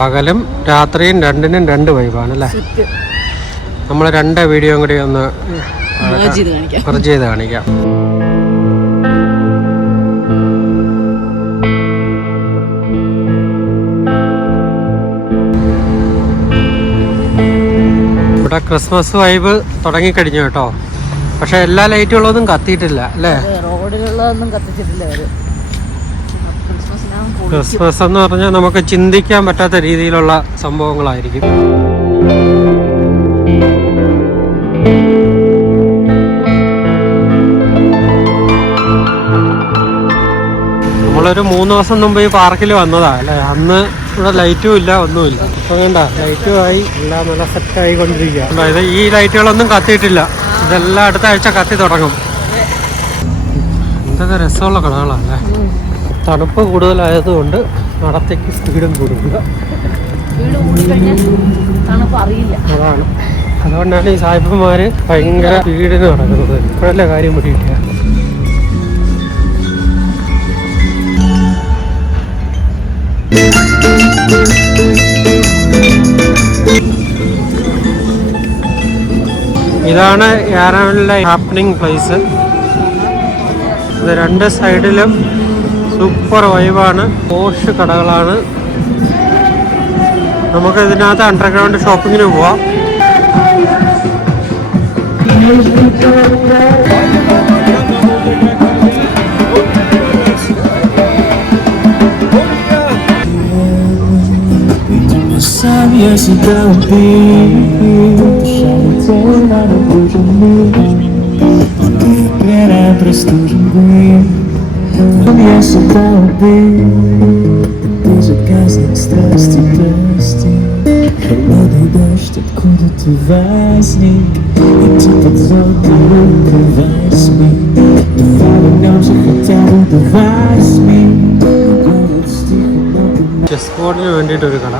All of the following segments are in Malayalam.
പകലും രാത്രിയും രണ്ടിനും രണ്ട് വൈബാണ് അല്ലേ? നമ്മൾ രണ്ട് വീഡിയോ കൂടി ഒന്ന് മെർജ് ചെയ്ത് കാണിക്കാം. ഇവിടെ ക്രിസ്മസ് വൈബ് തുടങ്ങിക്കഴിഞ്ഞു കേട്ടോ. പക്ഷെ എല്ലാ ലൈറ്റുകളൊന്നും കത്തിയിട്ടില്ല അല്ലേ? റോഡിലുള്ളതൊന്നും കത്തിച്ചിട്ടില്ല. ക്രിസ്മസ് എന്ന് പറഞ്ഞാൽ നമുക്ക് ചിന്തിക്കാൻ പറ്റാത്ത രീതിയിലുള്ള സംഭവങ്ങളായിരിക്കും. നമ്മളൊരു 3 ദിവസം മുമ്പ് ഈ പാർക്കിൽ വന്നതാ അല്ലേ? അന്ന് ഇവിടെ ലൈറ്റും ഇല്ല, ഒന്നുമില്ല. ഇപ്പൊ വേണ്ട, ലൈറ്റുമായി എല്ലാം നല്ല സെറ്റ് ആയിക്കൊണ്ടിരിക്കുക. അതായത് ഈ ലൈറ്റുകളൊന്നും കത്തിയിട്ടില്ല. ഇതെല്ലാം അടുത്ത ആഴ്ച കത്തി തുടങ്ങും. എന്തൊക്കെ രസമുള്ള കടകളല്ലേ? തണുപ്പ് കൂടുതലായതുകൊണ്ട് നടത്തേക്ക് സ്പീഡും കൂടുക. അതാണ്, അതുകൊണ്ടാണ് ഈ സായിപ്പന്മാര് ഭയങ്കര സ്പീഡിന് നടക്കുന്നത്. ഇപ്പോഴല്ലേ കാര്യം പിടിയില്ല. ഇതാണ് യാരാനിലെ ഹാപ്പനിങ് പ്ലേസ്. ഇത് രണ്ട് സൈഡിലും സൂപ്പർ വൈബാണ്. പോഷ് കടകളാണ്. നമുക്ക് ഇതിനകത്ത് അണ്ടർഗ്രൗണ്ട് ഷോപ്പിങ്ങിന് പോവാം. Холодный дождь, откуда ты возник? Иди под зонтик, возьми. Давай вернемся хотя бы до 8. ചെസ് ബോർഡിന് വേണ്ടിയിട്ടൊരു കട.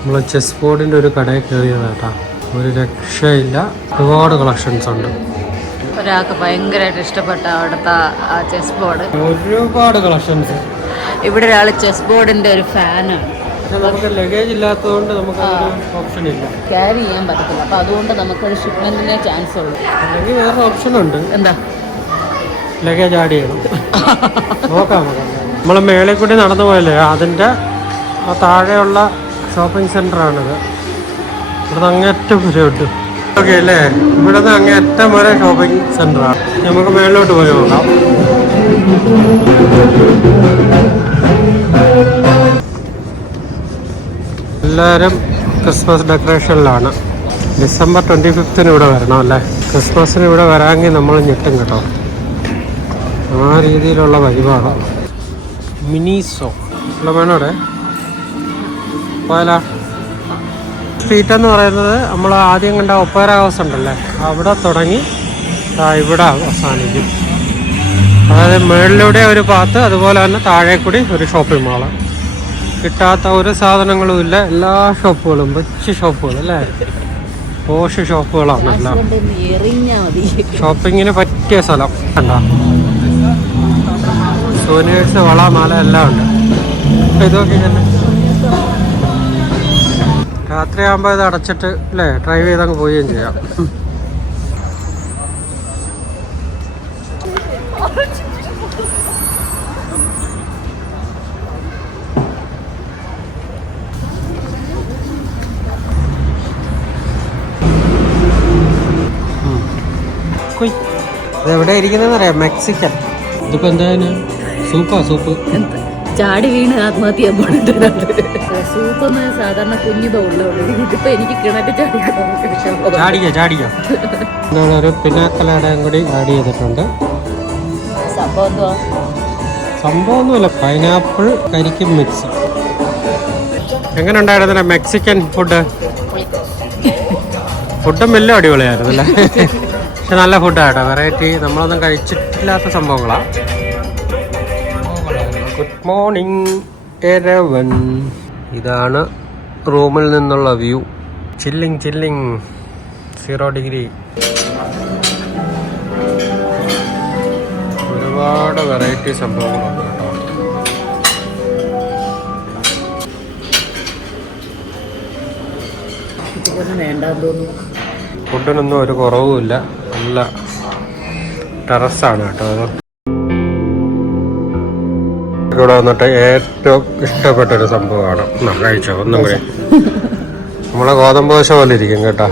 നമ്മൾ ചെസ് ബോർഡിൻ്റെ ഒരു കടയിൽ കയറിയത് കേട്ടോ. ഒരു രക്ഷയില്ല, ഒരുപാട് കളക്ഷൻസ് ഉണ്ട്. ഒരാൾക്ക് ഭയങ്കരമായിട്ട് ഇഷ്ടപ്പെട്ട അവിടുത്തെ ചെസ് ബോർഡ്. ഒരുപാട് കളക്ഷൻസ്. ഇവിടെ ഒരാൾ ചെസ് ബോർഡിന്റെ ഒരു ഫാനാണ്. നമുക്ക് ലഗേജ് ഇല്ലാത്തതുകൊണ്ട് നമുക്ക് ഓപ്ഷൻ ഇല്ല, ക്യാരി ചെയ്യാൻ പറ്റത്തില്ല. അപ്പൊ അതുകൊണ്ട് നമുക്കൊരു ഷിപ്മെന്റിനെ ചാൻസ് ഉള്ളൂ. അല്ലെങ്കിൽ വേറെ ഓപ്ഷൻ ഉണ്ട്. എന്താ? ലഗേജ് ആഡ് ചെയ്യണം. നോക്കാം. നമ്മൾ മേളിൽ കൂടി നടന്നു പോയല്ലേ, അതിൻ്റെ ആ താഴെയുള്ള ഷോപ്പിംഗ് സെൻ്ററാണിത്. ഇവിടുന്ന് അങ്ങേറ്റം വരെ ഉണ്ട്. ഓക്കെ അല്ലേ? ഇവിടുന്ന് അങ്ങേറ്റം വരെ ഷോപ്പിംഗ് സെൻ്ററാണ്. നമുക്ക് മേളിലോട്ട് പോയി നോക്കാം. എല്ലാവരും ക്രിസ്മസ് ഡെക്കറേഷനിലാണ്. ഡിസംബർ 25 ഇവിടെ വരണം അല്ലേ? ക്രിസ്മസിന് ഇവിടെ വരാമെങ്കിൽ നമ്മൾ ഞെട്ടും കേട്ടോ. ആ രീതിയിലുള്ള വൈബാണ്. മിനിസോ ഇവിടെ വേണോടെ പോയാലോ? സ്ട്രീറ്റ് എന്ന് പറയുന്നത് നമ്മൾ ആദ്യം കണ്ട ഒപ്പേര ഹൗസ് ഉണ്ടല്ലേ, അവിടെ തുടങ്ങി ഇവിടെ അവസാനിക്കും. അതായത് മുകളിലൂടെ ഒരു പാത്ത്, അതുപോലെ തന്നെ താഴെ കൂടി ഒരു ഷോപ്പിംഗ് മാള്. കിട്ടാത്ത ഒരു സാധനങ്ങളും ഇല്ല. എല്ലാ ഷോപ്പുകളും റിച്ച് ഷോപ്പുകൾ അല്ലേ? പോഷ് ഷോപ്പുകളാണ് എല്ലാം. ഷോപ്പിങ്ങിന് പറ്റിയ സ്ഥലം കണ്ടോ? സോനിയേഴ്സ്, വള, മാല എല്ലാം ഉണ്ട്. ഇതൊക്കെ തന്നെ രാത്രിയാകുമ്പോൾ ഇത് അടച്ചിട്ട് അല്ലേ ഡ്രൈവ് ചെയ്തങ്ങ് പോവുകയും ചെയ്യാം. ഇതെവിടെ ഇരിക്കുന്നതെന്ന് അറിയാം? മെക്സിക്കൻ. ഇതിപ്പോ എന്തായാലും സൂപ്പ് ചാടി വീണ് ആത്മഹത്യ സൂപ്പ് സാധാരണ കുഞ്ഞു ബൗളിലുള്ളൂ. ഇതിപ്പോ എനിക്ക് കിണറ്റ് ചാടിക്കോ. ഒരു പിന്നാക്കലടയും കൂടി ആഡ് ചെയ്തിട്ടുണ്ട്. സംഭവമൊന്നുമില്ല, പൈനാപ്പിൾ കരിക്കും മിക്സ്. എങ്ങനെ ഉണ്ടായിരുന്നില്ല മെക്സിക്കൻ ഫുഡും എല്ലാം അടിപൊളിയായിരുന്നു അല്ലേ? പക്ഷെ നല്ല ഫുഡാട്ടോ, വെറൈറ്റി, നമ്മളൊന്നും കഴിച്ചിട്ടില്ലാത്ത സംഭവങ്ങളാണ്. Good morning everyone. ഇതാണ് റൂമിൽ നിന്നുള്ള വ്യൂ. Chilling 0 degree. ഒരുപാട് വെറൈറ്റി സംഭവങ്ങളുണ്ട് കേട്ടോ. ഒന്നും വേണ്ടാന്ന് തോന്നുന്നു. ഫുഡിനൊന്നും ഒരു കുറവുമില്ല, നല്ല ടെറസാണ് കേട്ടോ. അത് ഇവിടെ വന്നിട്ട് ഏറ്റവും ഇഷ്ടപ്പെട്ടൊരു സംഭവമാണ്. കഴിച്ചോ ഒന്നും കൂടി. നമ്മളെ ഗോതമ്പ് ദോശ പോലെ ഇരിക്കും കേട്ടോ.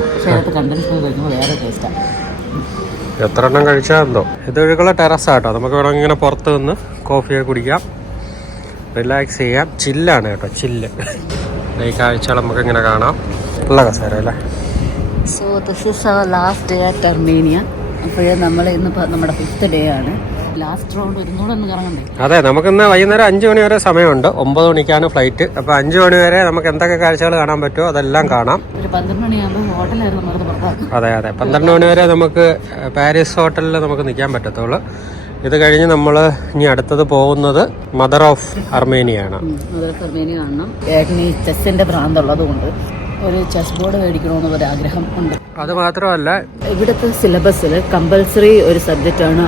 എത്ര എണ്ണം കഴിച്ചാൽ എന്തോ. ഇതൊഴുക്കുള്ള ടെറസാട്ടോ. നമുക്ക് വേണമെങ്കിൽ ഇങ്ങനെ പുറത്ത് നിന്ന് കോഫിയൊക്കെ കുടിക്കാം, റിലാക്സ് ചെയ്യാം. ചില്ലാണ് കേട്ടോ, ചില്ല്. ഈ കാഴ്ചകൾ നമുക്ക് ഇങ്ങനെ കാണാം. നല്ല കസേര അല്ലേ. So this is our last day at Armenia. അപ്പോൾ നമ്മൾ ഇന്ന് നമ്മുടെ 5th ഡേ ആണ്. ലാസ്റ്റ് റൗണ്ട് ഒന്നുകൂടെ ഒന്ന് കറങ്ങണ്ടേ? അതെ, നമുക്കിന്ന് വൈകുന്നേരം 5 മണി വരെ സമയമുണ്ട്. 9 മണിക്കാണ് ഫ്ലൈറ്റ്. അപ്പോൾ 5 മണി വരെ നമുക്ക് എന്തൊക്കെ കാഴ്ചകൾ കാണാൻ പറ്റുമോ അതെല്ലാം കാണാം. ഒരു 12 മണിയാകുമ്പോൾ ഹോട്ടലായിരുന്നു നമ്മുടെ പുറത്താക്കും. അതെ 12 മണി വരെ നമുക്ക് പാരീസ് ഹോട്ടലിൽ നമുക്ക് നിൽക്കാൻ പറ്റത്തുള്ളൂ. ഇത് കഴിഞ്ഞ് നമ്മൾ ഇനി അടുത്തത് പോകുന്നത് മദർ ഓഫ് അർമേനിയാണ്. മദർ ഓഫ് അർമേനിയ കാണണം. ഏട്ടന് ചെസ്സിന്റെ ഭ്രാന്തുള്ളത് കൊണ്ട് ഒരു ചെസ് ബോർഡ് മേടിക്കണമെന്നൊരു ആഗ്രഹം ഉണ്ട്. അത് മാത്രമല്ല, ഇവിടുത്തെ സിലബസിൽ കമ്പൽസറി ഒരു സബ്ജക്റ്റാണ്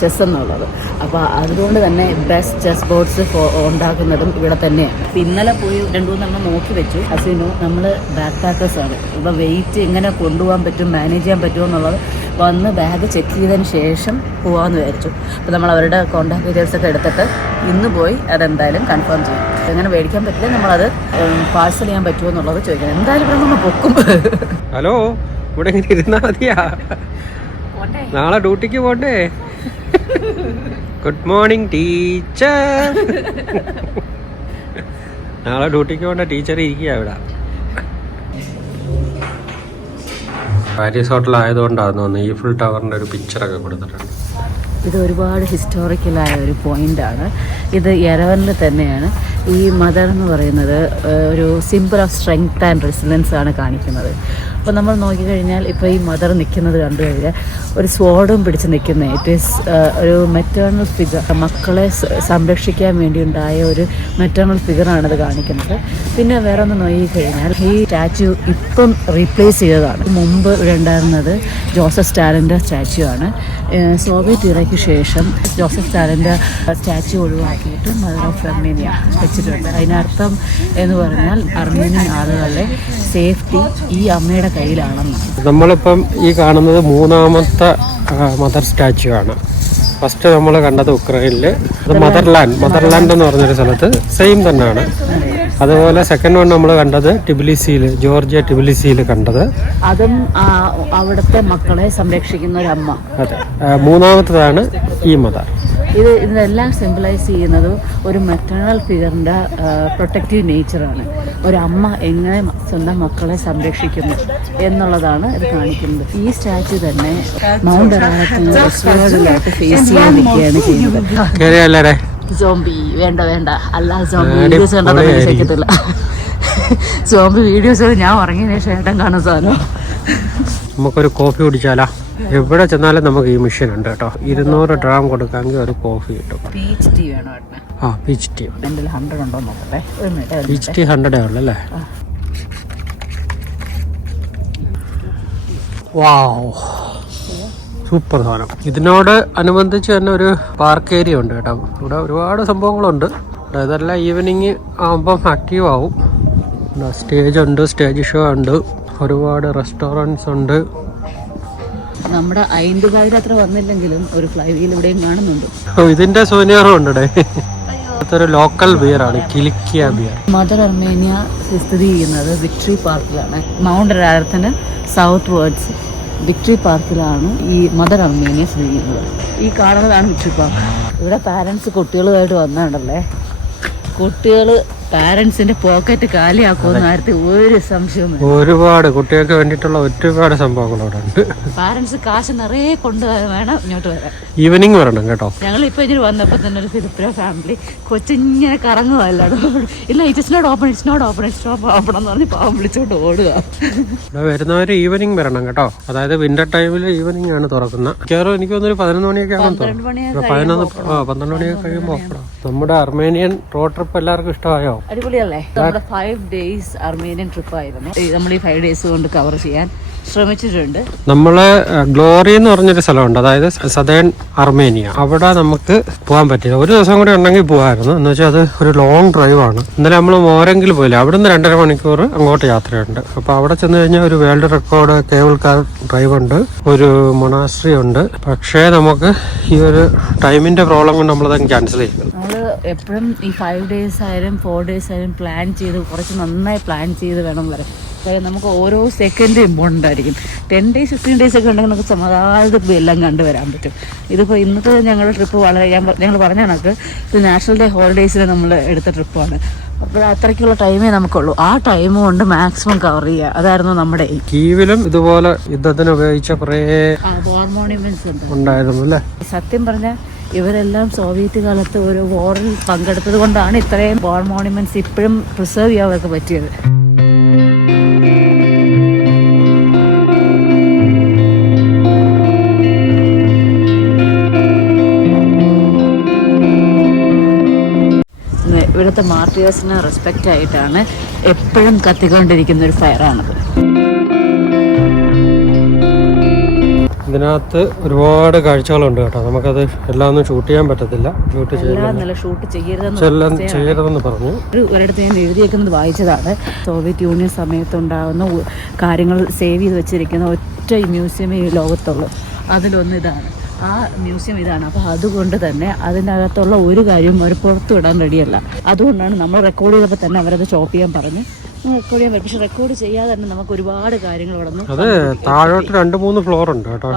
ചെസ് എന്നുള്ളത്. അപ്പോൾ അതുകൊണ്ട് തന്നെ ബെസ്റ്റ് ചെസ് ബോർഡ്സ് ഉണ്ടാക്കുന്നതും ഇവിടെ തന്നെയാണ്. ഇന്നലെ പോയി 2-3 നോക്കി വെച്ചു. അസിനോ നമ്മൾ ബാക്ക് പാക്കേഴ്സാണ്. ഇപ്പോൾ വെയിറ്റ് എങ്ങനെ കൊണ്ടുപോകാൻ പറ്റും, മാനേജ് ചെയ്യാൻ പറ്റുമോ എന്നുള്ളത് വന്ന് ബാഗ് ചെക്ക് ചെയ്തതിന് ശേഷം പോകാമെന്ന് വിചാരിച്ചു. അപ്പോൾ നമ്മൾ അവരുടെ കോൺടാക്ട് ഡീറ്റെയിൽസൊക്കെ എടുത്തിട്ട് ഇന്ന് പോയി അതെന്തായാലും കൺഫേം ചെയ്യും. എങ്ങനെ മേടിക്കാൻ പറ്റില്ല, നമ്മളത് പാഴ്സൽ ചെയ്യാൻ പറ്റുമോ എന്നുള്ളത് ചോദിക്കണം. എന്തായാലും ഇവിടെ നമ്മൾ പൊക്കും. ഹലോ, ഇവിടെ ഇങ്ങനെ ഇരുന്നാ മതിയാ? നാളെ ഡ്യൂട്ടിക്ക് പോണ്ടേ? Good morning teacher. നാളെ ഡ്യൂട്ടിക്ക് പോണ്ട ടീച്ചർ ഇരിക്കുക ഇവിടെ. പാരീസ് ഹോട്ടൽ ആയതുകൊണ്ടാണെന്ന് തോന്നുന്നു ഈഫിൾ ടവറിൻ്റെ ഒരു പിക്ചറൊക്കെ കൊടുത്തിട്ടുണ്ട്. ഇത് ഒരുപാട് ഹിസ്റ്റോറിക്കലായ ഒരു പോയിൻ്റാണ്. ഇത് യെരവനിൽ തന്നെയാണ്. ഈ മദർ എന്ന് പറയുന്നത് ഒരു simple of strength and resilience ആണ് കാണിക്കുന്നത്. അപ്പോൾ നമ്മൾ നോക്കിക്കഴിഞ്ഞാൽ ഇപ്പോൾ ഈ മദർ നിൽക്കുന്നത് കണ്ടു കഴിഞ്ഞാൽ ഒരു സ്വോർഡും പിടിച്ച് നിൽക്കുന്ന ഇറ്റ് ഈസ് ഒരു മെറ്റേണൽ ഫിഗർ. മക്കളെ സംരക്ഷിക്കാൻ വേണ്ടി ഉണ്ടായ ഒരു മെറ്റേണൽ ഫിഗറാണിത് കാണിക്കുന്നത്. പിന്നെ വേറെ ഒന്ന് നോക്കിക്കഴിഞ്ഞാൽ ഈ സ്റ്റാച്യു ഇപ്പം റീപ്ലേസ് ചെയ്തതാണ്. മുമ്പ് ഇവിടെ ഉണ്ടായിരുന്നത് ജോസഫ് സ്റ്റാലിൻ്റെ സ്റ്റാച്യു ആണ്. സോവിയറ്റ് ഇറയ്ക്ക് ശേഷം ജോസഫ് സ്റ്റാലിൻ്റെ സ്റ്റാച്യു ഒഴിവാക്കിയിട്ട് മദർ ഓഫ് അർമേനിയ വെച്ചിട്ടുണ്ട്. അതിനർത്ഥം എന്ന് പറഞ്ഞാൽ അർമേനിയൻ ആളുകളുടെ സേഫ്റ്റി ഈ അമ്മയുടെ കയ്യിലാണെന്ന്. നമ്മളിപ്പം ഈ കാണുന്നത് 3ാമത്തെ മദർ സ്റ്റാച്യു ആണ്. ഫസ്റ്റ് നമ്മൾ കണ്ടത് ഉക്രൈനിൽ, അത് മദർലാൻഡ് എന്ന് പറഞ്ഞൊരു സ്ഥലത്ത് സെയിം തന്നെയാണ്. അതുപോലെ സെക്കൻഡ് വൺ നമ്മൾ കണ്ടത് ടിബിലിസിയിൽ, ജോർജിയ ടിബിലിസിയിൽ കണ്ടത്. അതും അവിടുത്തെ മക്കളെ സംരക്ഷിക്കുന്ന ഒരു അമ്മ. അതെ, 3ാമത്തേതാണ് ഈ മദർ. ഇതെല്ലാം സിംബലൈസ് ചെയ്യുന്നത് ഒരു മെറ്റേണൽ ഫിഗറിൻ്റെ പ്രൊട്ടക്റ്റീവ് നേച്ചറാണ്. ഒരു അമ്മ എങ്ങനെ സ്വന്തം മക്കളെ സംരക്ഷിക്കുന്നു എന്നുള്ളതാണ് ഇത് കാണിക്കുന്നത്. ഈ സ്റ്റാച്യു തന്നെ മൗണ്ട് അറാറത്തിലായിട്ട് ഫേസ് ചെയ്യാൻ നിൽക്കുകയാണ് ചെയ്യുന്നത്. സോംബി വേണ്ട അല്ല, സോംബി വീഡിയോസ് കണ്ടാൽ വിശ്വസിക്കത്തില്ല. സോംബി വീഡിയോസ് ഞാൻ ഉറങ്ങിയതിന് ശേഷം ഏട്ടൻ കാണുന്ന സാധനം. നമുക്കൊരു കോഫി കുടിച്ചാലോ? എവിടെ ചെന്നാലും നമുക്ക് ഈ മിഷൻ ഉണ്ട് കേട്ടോ. 200 ഡ്രാം കൊടുക്കാമെങ്കിൽ ഒരു കോഫി കിട്ടും. പീച്ച് ടീ വേണോ ഏട്ടന്? Peach tea. എൻ്റെ 100 ഉണ്ടോ നോക്കട്ടെ. പീച്ച് ടീ 100 ഉള്ളല്ലേ? വാവ്, സൂപ്പർ സാധനം. ഇതിനോട് അനുബന്ധിച്ച് തന്നെ ഒരു പാർക്ക് ഏരിയ ഉണ്ട് കേട്ടോ. ഇവിടെ ഒരുപാട് സംഭവങ്ങളുണ്ട്. ഇതെല്ലാം ഈവനിങ് ആകുമ്പം ആക്റ്റീവ് ആവും. സ്റ്റേജ് ഉണ്ട്, സ്റ്റേജ് ഷോ ഉണ്ട്, ഒരുപാട് റെസ്റ്റോറൻറ്റ്സ് ഉണ്ട്. നമ്മുടെ ഐൻഡുകാരുടെ അത്ര വന്നില്ലെങ്കിലും ഒരു ഫ്ലൈ വീൽ ഇവിടെയും കാണുന്നുണ്ട്. ഇതിന്റെ സോനിയറും ഉണ്ട്. അതൊരു ലോക്കൽ ബിയറാണ്, കിലിക്കിയ ബിയർ. മദർ അർമേനിയ സ്ഥിതി ചെയ്യുന്നത് വിക്ടറി പാർക്കിലാണ്. മൗണ്ട് അറാറത്തിന് സൗത്ത് വേർഡ്സ് വിക്ടറി പാർക്കിലാണ് ഈ മദർ അർമേനിയ സ്ഥിതി ചെയ്യുന്നത്. ഈ കാണുന്നതാണ് വിക്ടറി പാർക്ക്. ഇവിടെ പാരൻസ് കുട്ടികളുമായിട്ട് വന്നിട്ടുണ്ടല്ലേ. കുട്ടികൾ പാരൻസിന്റെ പോക്കറ്റ് കാലിയാക്കുമെന്ന കാര്യത്തിൽ ഒരു സംശയവും. ഒരുപാട് കുട്ടികൾക്ക് വേണ്ടിയിട്ടുള്ള ഒരുപാട് സംഭവങ്ങൾ അവിടെ ഉണ്ട്. പാരൻസ് കാശ് നിറയെ കൊണ്ടുപോകാൻ വേണം ഇങ്ങോട്ട് വരാൻ. ഈവനിങ് വരണം കേട്ടോ. ഞങ്ങൾ ഇപ്പൊ ഇതിന് വന്നപ്പോ തന്നെ ഒരു ഫിലിപ്പിനോ ഫാമിലി കൊച്ചിങ്ങനെ കറങ്ങുമല്ലാതെ ഇല്ല, ഇറ്റ്സ് നോട്ട് ഓപ്പൺ എന്ന് പറഞ്ഞ് പാവം വിളിച്ചോണ്ട് ഓടുക. ഇവിടെ വരുന്നവര് ഈവനിങ് വരണം കേട്ടോ. അതായത് വിന്റർ ടൈമിൽ ഈവനിങ് ആണ് തുറക്കുന്നത്. മിക്കവാറും എനിക്ക് തോന്നുന്നു 11 മണിയൊക്കെ ആകുമ്പോൾ 12 മണിയൊക്കെ കഴിയുമ്പോൾ. നമ്മുടെ അർമേനിയൻ റോഡ് ട്രിപ്പ് എല്ലാവർക്കും ഇഷ്ടമായോ? അടിപൊളിയല്ലേ? നമ്മുടെ 5 days അർമേനിയൻ ട്രിപ്പ് ആയിരുന്നു. നമ്മൾ ഈ 5 days കൊണ്ട് കവർ ചെയ്യാൻ ശ്രമിച്ചിട്ടുണ്ട്. നമ്മള് ഗ്ലോറി എന്ന് പറഞ്ഞൊരു സ്ഥലമുണ്ട്, അതായത് സദേൺ അർമേനിയ. അവിടെ നമുക്ക് പോകാൻ പറ്റില്ല. ഒരു ദിവസം കൂടി ഉണ്ടെങ്കിൽ പോകാമായിരുന്നു. എന്ന് വെച്ചാൽ അത് ഒരു ലോങ് ഡ്രൈവാണ്. ഇന്നലെ നമ്മൾ മോരെങ്കിൽ പോയില്ല, അവിടെ നിന്ന് 2.5 മണിക്കൂർ അങ്ങോട്ട് യാത്രയുണ്ട്. അപ്പോൾ അവിടെ ചെന്ന് കഴിഞ്ഞാൽ ഒരു world record cable car drive ഉണ്ട്, ഒരു മൊണാസ്ട്രി ഉണ്ട്. പക്ഷേ നമുക്ക് ഈ ഒരു ടൈമിന്റെ പ്രോബ്ലം കൊണ്ട് നമ്മളത് ക്യാൻസൽ ചെയ്തു. നമ്മൾ എപ്പോഴും ഈ 5 days ആയാലും 4 days ആയാലും പ്ലാൻ ചെയ്ത് കുറച്ച് നന്നായി പ്ലാൻ ചെയ്ത് വേണം വരാൻ. അതായത് നമുക്ക് ഓരോ സെക്കൻഡും ഇമ്പോർട്ടൻ്റ് ആയിരിക്കും. 10 days 15 days ഒക്കെ ഉണ്ടെങ്കിൽ നമുക്ക് സമാധാനത്തിൽ എല്ലാം കണ്ടുവരാൻ പറ്റും. ഇതിപ്പോൾ ഇന്നത്തെ ഞങ്ങളുടെ ട്രിപ്പ് വളരെ ഞങ്ങൾ പറഞ്ഞ കണക്ക് ഇത് നാഷണൽ ഡേ ഹോളിഡേയ്സിൽ നമ്മൾ എടുത്ത ട്രിപ്പാണ്. അപ്പോൾ അത്രയ്ക്കുള്ള ടൈമേ നമുക്കുള്ളൂ. ആ ടൈം കൊണ്ട് മാക്സിമം കവർ ചെയ്യുക, അതായിരുന്നു നമ്മുടെ കീവിലും ഇതുപോലെ യുദ്ധത്തിന് ഉപയോഗിച്ച കുറേ വാർ മോണ്യുമെന്റ്സ് ഉണ്ടായിരുന്നു അല്ലേ. സത്യം പറഞ്ഞാൽ ഇവരെല്ലാം സോവിയറ്റ് കാലത്ത് ഒരു വാറിൽ പങ്കെടുത്തത് കൊണ്ടാണ് ഇത്രയും വാർ മോണ്യുമെന്റ്സ് ഇപ്പോഴും പ്രിസർവ് ചെയ്യാൻ അവർക്ക് പറ്റിയത്. ഇവിടുത്തെ മാർട്ടിയേഴ്സിന് റെസ്പെക്റ്റ് ആയിട്ടാണ് എപ്പോഴും കത്തിക്കൊണ്ടിരിക്കുന്ന ഒരു ഫയറാണത്. ഇതിനകത്ത് ഒരുപാട് കാഴ്ചകളുണ്ട് കേട്ടോ. നമുക്കത് എല്ലാം ഒന്നും ഷൂട്ട് ചെയ്യാൻ പറ്റത്തില്ല. ഷൂട്ട് ചെയ്യരുതെന്ന് പറഞ്ഞു. ഒരിടത്ത് ഞാൻ എഴുതിയേക്കുന്നത് വായിച്ചതാണ്. സോവിയറ്റ് യൂണിയൻ സമയത്തുണ്ടാകുന്ന കാര്യങ്ങൾ സേവ് ചെയ്ത് വെച്ചിരിക്കുന്ന ഒറ്റ മ്യൂസിയമേ ഈ ലോകത്തുള്ളൂ. അതിലൊന്ന് ഇതാണ്. ആ മ്യൂസിയം ഇതാണ്. അപ്പോൾ അതുകൊണ്ട് തന്നെ അതിനകത്തുള്ള ഒരു കാര്യവും അവർ പുറത്തു വിടാൻ റെഡിയല്ല. അതുകൊണ്ടാണ് നമ്മൾ റെക്കോർഡ് ചെയ്തപ്പോൾ തന്നെ അവരത് സ്റ്റോപ്പ് ചെയ്യാൻ പറഞ്ഞ് റെക്കോർഡ് ചെയ്യാൻ പറ്റും. പക്ഷെ റെക്കോർഡ് ചെയ്യാതെ തന്നെ നമുക്ക് ഒരുപാട് കാര്യങ്ങൾ ഇവിടെ നിന്ന് അത് താഴോട്ട് 2-3 ഫ്ലോർ ഉണ്ട് കേട്ടോ.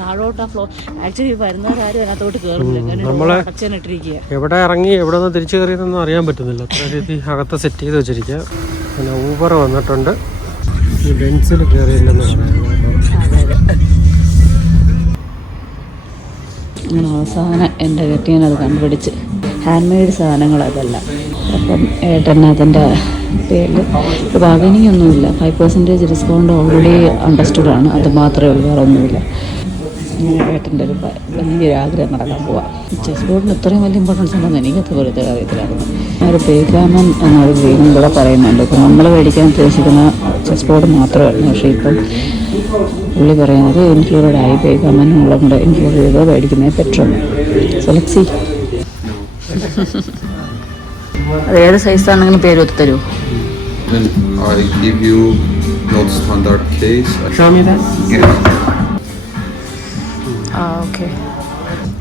താഴോട്ട് ആ ഫ്ലോർ ആക്ച്വലി വരുന്നവരാരും അതിനകത്തോട്ട് കയറുന്നില്ല. നമ്മള് അടച്ചിട്ടിരിക്കുക. എവിടെ ഇറങ്ങി എവിടെ നിന്ന് തിരിച്ചു കയറിയതെന്നൊന്നും അറിയാൻ പറ്റുന്നില്ല. അത്ര രീതി അകത്ത് സെറ്റ് ചെയ്ത് വെച്ചിരിക്കുക. പിന്നെ ഊബർ വന്നിട്ടുണ്ട്. ഈ ബെൻസിൽ കയറിയില്ലെന്ന് പറയുന്നത്. അങ്ങനെ അവസാനം എൻ്റെ കെട്ടിയനത് കണ്ടുപിടിച്ച് ഹാൻഡ് മെയ്ഡ് സാധനങ്ങൾ അതല്ല. അപ്പം ഏട്ടൻ അതിൻ്റെ പേരിൽ ബാർഗനിങ് ഒന്നുമില്ല. 5% ഡിസ്കൗണ്ട് ഓൾറെഡി അണ്ടർസ്റ്റുഡാണ്. അത് മാത്രമേ ഉള്ളൂ, വേറെ ഒന്നുമില്ല. ഏട്ടൻ്റെ ഒരു വലിയൊരു ആഗ്രഹം നടക്കാൻ പോവാം. ചെസ് ബോർഡിന് ഇത്രയും വലിയ ഇമ്പോർട്ടൻസ് ഉണ്ടെന്ന് എനിക്കത് വെറുതെ അറിയത്തില്ലായിരുന്നു. ഒരു പേഗാമൻ എന്നൊരു ഗെയിമും കൂടെ പറയുന്നുണ്ട്. ഇപ്പം നമ്മൾ മേടിക്കാൻ ഉദ്ദേശിക്കുന്ന ചെസ് ബോർഡ് മാത്രമായിരുന്നു. പക്ഷേ ഇപ്പം പുള്ളി പറയുന്നത് ഇൻക്ലൂഡഡ് ആയി പേഗാമനും ഉള്ള കൂടെ ഇൻക്ലൂഡ് ചെയ്ത് മേടിക്കുന്നേ പറ്റുള്ളൂ. സെലക്സി അത് ഏത് സൈസാണെങ്കിലും പേര് ഒത്തു തരുമോ? I give you not standard case. ഓക്കെ.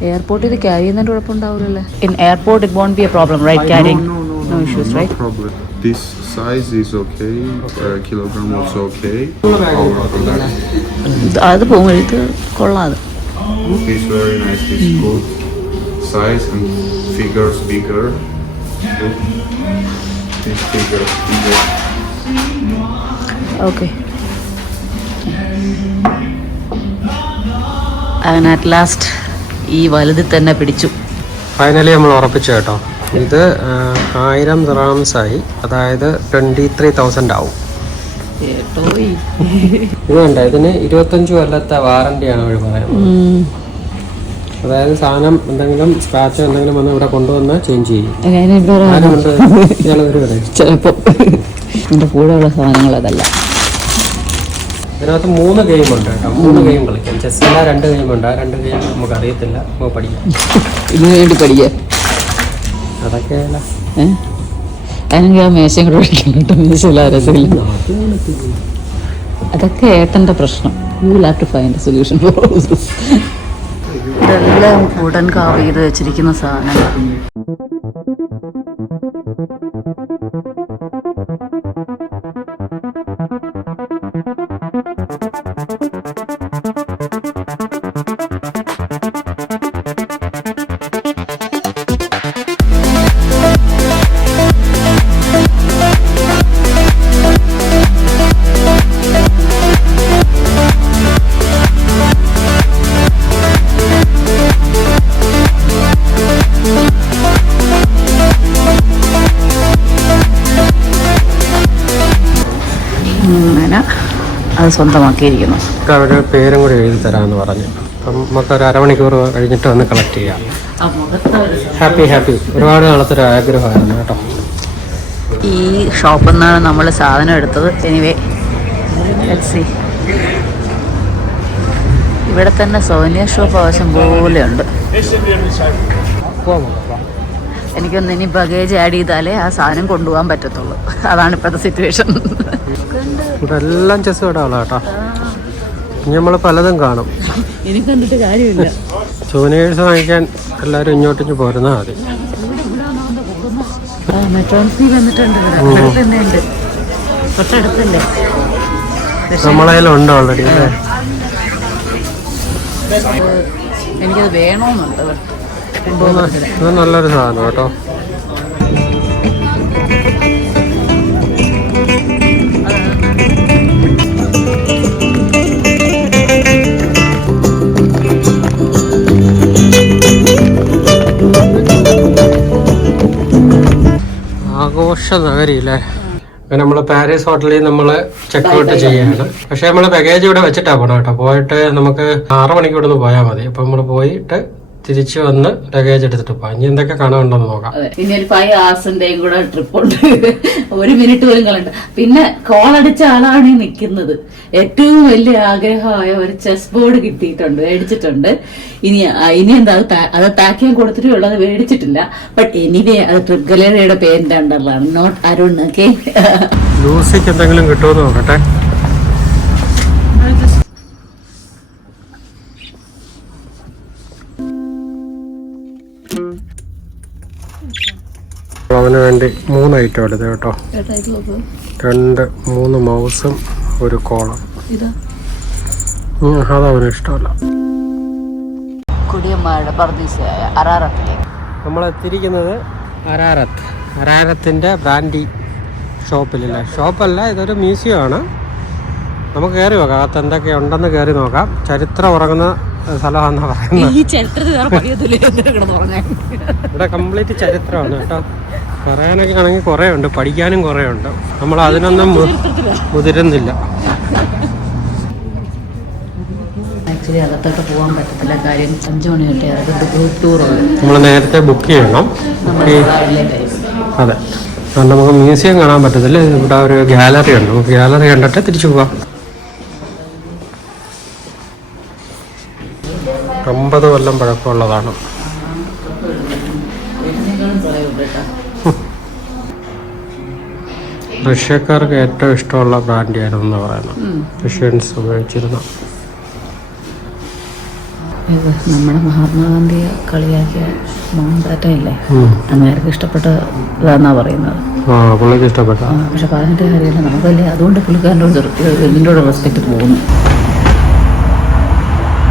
എയർപോർട്ടിൽ ഇത് ക്യാരി ചെയ്യുന്നതിൻ്റെ കുഴപ്പമുണ്ടാവില്ലല്ലേ? In airport it won't be a problem, right? Carrying no issues, No right? problem. This size is okay. Kilogram also okay. അത് പോകും. ഇത് കൊള്ളാതെ. It's very nice. It's good size and figures bigger. Good. This figures bigger. Okay. അങ്ങനെ അറ്റ് ലാസ്റ്റ് ഈ വലുതിൽ തന്നെ പിടിച്ചു. ഫൈനലി നമ്മൾ ഉറപ്പിച്ചു കേട്ടോ. ഇത് 1000 ദിർഹംസ് ആയി. അതായത് 23,000 ആവും. ഇത് വേണ്ട, ഇതിന് 25 കൊല്ലത്തെ വാറണ്ടിയാണ് അവർ പറയുന്നത്. അതായത് സാധനം എന്തെങ്കിലും സ്ക്രാച്ചോ എന്തെങ്കിലും വന്ന് ഇവിടെ കൊണ്ടുവന്ന് ചേഞ്ച് ചെയ്യും. ചിലപ്പോൾ എൻ്റെ കൂടെയുള്ള സാധനങ്ങൾ അതല്ല. ഇതിനകത്ത് 3 ഗെയിമുണ്ട് കേട്ടോ. 3 ഗെയിം കളിക്കാം. ചെസ്സില്ല 2 ഗെയിമുണ്ട്. ആ 2 ഗെയിം നമുക്ക് അറിയത്തില്ല. നമുക്ക് പഠിക്കാം. ഇതിനു വേണ്ടി പഠിക്കാം. അതൊക്കെയല്ല അതിനെങ്കിൽ ആ മേശയും കൂടെ പഠിക്കാൻ കേട്ടോ. മേശയില്ല, രസമില്ല. അതൊക്കെ ഏട്ടൻ്റെ പ്രശ്നം. You will have to find a solution for all this. ഇതെല്ലാം ഉടൻ കാവ് ചെയ്ത് വെച്ചിരിക്കുന്ന സാധനങ്ങൾ. അങ്ങനെ അത് സ്വന്തമാക്കിയിരിക്കുന്നു. അവർ പേരും കൂടി എഴുതി തരാമെന്ന് പറഞ്ഞു. അപ്പം നമുക്കൊരു 1/2 മണിക്കൂർ കഴിഞ്ഞിട്ട് വന്ന് കളക്ട് ചെയ്യാം. ഹാപ്പി. ഒരുപാട് നാളത്തെ ഒരു ആഗ്രഹമായിരുന്നു കേട്ടോ. ഈ ഷോപ്പിൽ നിന്നാണ് നമ്മൾ സാധനം എടുത്തത്. Anyway let's see. ഇവിടെ തന്നെ സോനിയ ഷോപ്പ് ആവശ്യം പോലെയുണ്ട്. എനിക്കൊന്ന് ഇനി ബഗേജ് ആഡ് ചെയ്താലേ ആ സാധനം കൊണ്ടുപോകാൻ പറ്റത്തുള്ളൂ. അതാണ് ഇപ്പോഴത്തെ സിറ്റുവേഷൻ. ഇവിടെ എല്ലാം ചെസ് കടകളാ കേട്ടോ. ഇനി നമ്മൾ പലതും കാണും. ഇനി കണ്ടിട്ട് കാര്യമില്ല. സൂനിയേഴ്സ് വാങ്ങിക്കാൻ എല്ലാവരും ഇങ്ങോട്ടേക്ക് പോരുന്നാൽ മതി. മെട്രോൺസി വന്നിട്ടുണ്ട്. ഇവിടെ തന്നെ ഉണ്ട്, തൊട്ടടുത്തല്ലേ. നമ്മളതിലുണ്ട് ഓൾറെഡി അല്ലേ. എനിക്കത് വേണമെന്നുണ്ട്. ഇത് നല്ലൊരു സാധനം കേട്ടോ. ആഘോഷ നഗരിയില്ലേ. അങ്ങനെ നമ്മൾ പാരീസ് ഹോട്ടലിൽ നമ്മൾ ചെക്ക് ഔട്ട് ചെയ്യാണ്. പക്ഷെ നമ്മൾ പാക്കേജ് ഇവിടെ വെച്ചിട്ടാ പോണം കേട്ടോ. പോയിട്ട് നമുക്ക് 6 മണിക്ക് ഇവിടെ നിന്ന് പോയാൽ മതി. അപ്പൊ നമ്മൾ പോയിട്ട് തിരിച്ചു വന്ന് ലഗേജ് എടുത്തിട്ട് പോകാം. ഇനി എന്തൊക്കെ കാണാനുണ്ടെന്ന് നോക്കാം. പിന്നെ ഒരു 5 hours കൂടെ ട്രിപ്പ് ഉണ്ട്. 1 മിനിറ്റ് പോലും കളണ്ട. പിന്നെ കോൾ അടിച്ച ആളാണ് ഈ നിൽക്കുന്നത്. ഏറ്റവും വലിയ ആഗ്രഹമായ ഒരു ചെസ് ബോർഡ് കിട്ടിയിട്ടുണ്ട്, മേടിച്ചിട്ടുണ്ട്. ഇനി എന്താ അത് പാക്ക് ചെയ്യാൻ കൊടുത്തിട്ടേ ഉള്ളത്, മേടിച്ചിട്ടില്ല. ബട്ട് എനിവേ അത് ട്രിപ്പ് ഗലേറിയുടെ പേരിന്റെ അണ്ടറിലാണ്, നോട്ട് അരുൺ. ഓക്കെ, ലൂസിക്ക് എന്തെങ്കിലും കിട്ടുമെന്ന് നോക്കട്ടെ. അവന് വേണ്ടി 3 ഐറ്റം എടുത്ത് കേട്ടോ. 2-3 മൗസും ഒരു കോളം. അതവന് ഇഷ്ടമല്ല. നമ്മൾ എത്തിയിരിക്കുന്നത് അരാരത്തിന്റെ ബ്രാൻഡി ഷോപ്പിലല്ലേ. ഷോപ്പല്ല, ഇതൊരു മ്യൂസിയം ആണ്. നമുക്ക് കയറി നോക്കാം, അകത്ത് എന്തൊക്കെ ഉണ്ടെന്ന് കയറി നോക്കാം. ചരിത്രം ഉറങ്ങുന്ന സ്ഥലമാണെന്ന് പറയുന്നത്. ഇവിടെ കംപ്ലീറ്റ് ചരിത്രമാണ് കേട്ടോ. പറയാനൊക്കെ ആണെങ്കിൽ കുറേ ഉണ്ട്, പഠിക്കാനും കുറേ ഉണ്ട്. നമ്മൾ അതിനൊന്നും മുതിരുന്നില്ല. ആക്ച്വലി അകത്തൊക്കെ പോകാൻ പറ്റത്തില്ല. കാര്യം 5 മണി തൊട്ടേ അതൊക്കെ ഗ്രൂപ്പ് ടൂറുണ്ട്. നമ്മൾ നേരത്തെ ബുക്ക് ചെയ്യണം. അതെ, നമുക്ക് മ്യൂസിയം കാണാൻ പറ്റത്തില്ല. ഇവിടെ ഒരു ഗാലറി ഉണ്ട്. നമുക്ക് ഗാലറി കണ്ടിട്ട് തിരിച്ചു പോകാം. 50 കൊല്ലം പഴക്കമുള്ളതാണ്. റഷ്യക്കാർക്ക് ഏറ്റവും ഇഷ്ടമുള്ള ബ്രാൻഡിയായിരുന്നു എന്ന് പറയുന്നത്. റഷ്യൻസ് ഉപയോഗിച്ചിരുന്ന. നമ്മുടെ മഹാത്മാഗാന്ധിയെ കളിയാക്കിയ മൗണ്ട് ഇല്ലേ, അങ്ങേർക്ക് ഇഷ്ടപ്പെട്ടതാന്നാ പറയുന്നത്. പുള്ളിക്ക് ഇഷ്ടപ്പെട്ട. പക്ഷെ പറഞ്ഞിട്ട് കാര്യമില്ല, നമുക്കല്ലേ. അതുകൊണ്ട് പുള്ളിക്കാരൻ്റെ ഇതിൻ്റെ റെസ്പെക്ട് പോകുന്നു.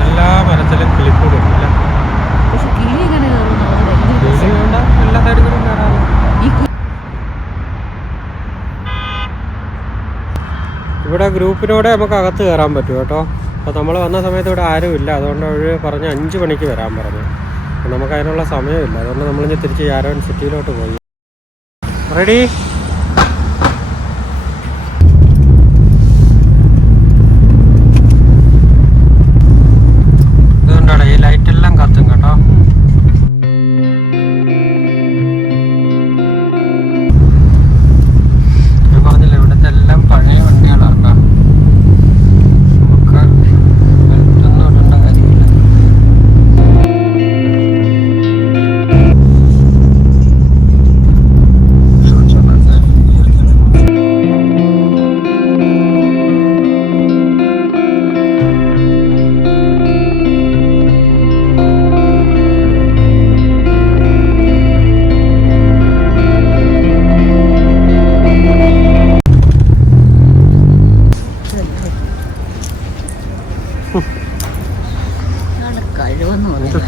എല്ലാ മരത്തിലും കിളിക്കൂടും. പക്ഷെ കിളി എങ്ങനെ എല്ലാ സൈഡിലും കയറാമല്ലോ. ഇവിടെ ഗ്രൂപ്പിനോടെ നമുക്ക് അകത്ത് കയറാൻ പറ്റും കേട്ടോ. അപ്പോൾ നമ്മൾ വന്ന സമയത്ത് ഇവിടെ ആരും ഇല്ല. അതുകൊണ്ട് അവർ പറഞ്ഞ് 5 മണിക്ക് വരാൻ പറഞ്ഞു. നമുക്ക് അതിനുള്ള സമയമില്ല. അതുകൊണ്ട് നമ്മളിനി തിരിച്ച് യാരോൻ സിറ്റിയിലോട്ട് പോയി. റെഡി? ഇതുകൊണ്ടാണ് ഈ ലൈറ്റെല്ലാം കത്തും കേട്ടോ. ഞാൻ പറഞ്ഞില്ല, ഇവിടുത്തെ എല്ലാം പഴയ വണ്ടികളാണ്.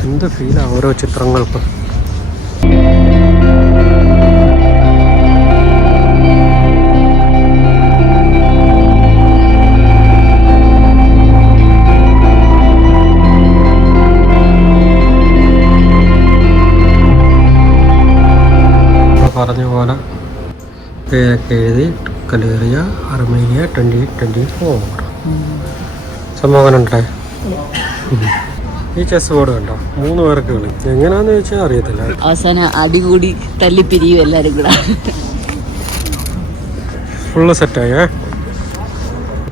എന്ത് ഫീലാണ് ഓരോ ചിത്രങ്ങൾക്കും. പറഞ്ഞ പോലെ പേരൊക്കെ എഴുതി ഗലേറിയ അർമേനിയ 2024 സംഭവം ഉണ്ടേ. ഈ ചെസ് ബോർഡ് കണ്ടോ, 3 പേർക്ക് കളി. എങ്ങനെയാന്ന് ചോദിച്ചാൽ അറിയത്തില്ല. അവസാനം അടികൂടി തല്ലിപ്പിരിയും എല്ലാവരും കൂടെ. ഫുള്ള് സെറ്റായേ.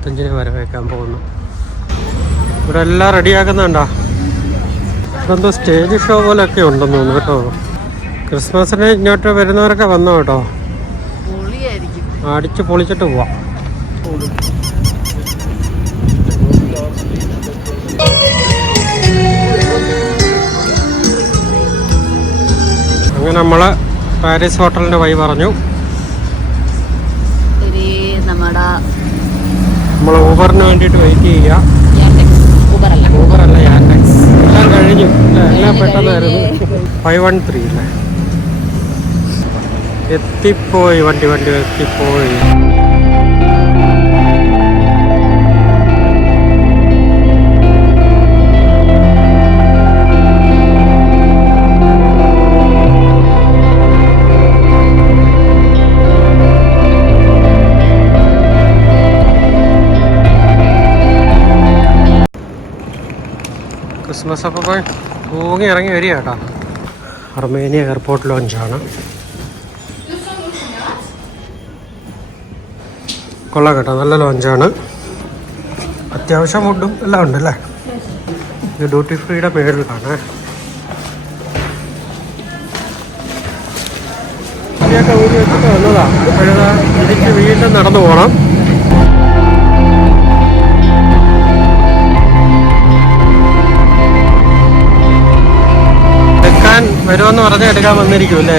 25-ന് വരവേക്കാൻ പോകുന്നു. ഇവിടെ എല്ലാം റെഡിയാക്കുന്നുണ്ടോ? ഇതെന്തോ സ്റ്റേജ് ഷോ പോലെയൊക്കെ ഉണ്ടെന്ന് തോന്നുന്നു കേട്ടോ. ക്രിസ്മസിന് ഇങ്ങോട്ട് വരുന്നവരൊക്കെ വന്നോ കേട്ടോ. അടിച്ച് പൊളിച്ചിട്ട് പോവാം. അങ്ങനെ നമ്മൾ പാരീസ് ഹോട്ടലിൻ്റെ വഴി പറഞ്ഞു. നമ്മൾ ഊബറിന് വേണ്ടിയിട്ട് വെയിറ്റ് ചെയ്യുക. ഊബറല്ല, യാൻഡെക്സ്. എല്ലാം കഴിഞ്ഞു അല്ലേ? എല്ലാം പെട്ടെന്നായിരുന്നു. 513 അല്ലേ? എത്തിപ്പോയി വണ്ടി എത്തിപ്പോയി. ക്രിസ്മസ് അപ്പോൾ പോയി തൂങ്ങി ഇറങ്ങി വരിക കേട്ടോ. അർമേനിയ എയർപോർട്ട് ലോഞ്ചാണ്. കൊള്ളാം കേട്ടോ, നല്ല ലോഞ്ചാണ്. അത്യാവശ്യം ഫുഡും എല്ലാം ഉണ്ടല്ലേ. ഇത് ഡ്യൂട്ടി ഫ്രീയുടെ മേളിലാണ്. ഇതൊക്കെ ഊരി വെച്ചിട്ട് വന്നതാ. ഇപ്പോഴതാ തിരിച്ച് വീണ്ടും നടന്നു പോകണം. വരുമെന്ന് പറഞ്ഞാൽ എടുക്കാൻ വന്നിരിക്കും അല്ലേ?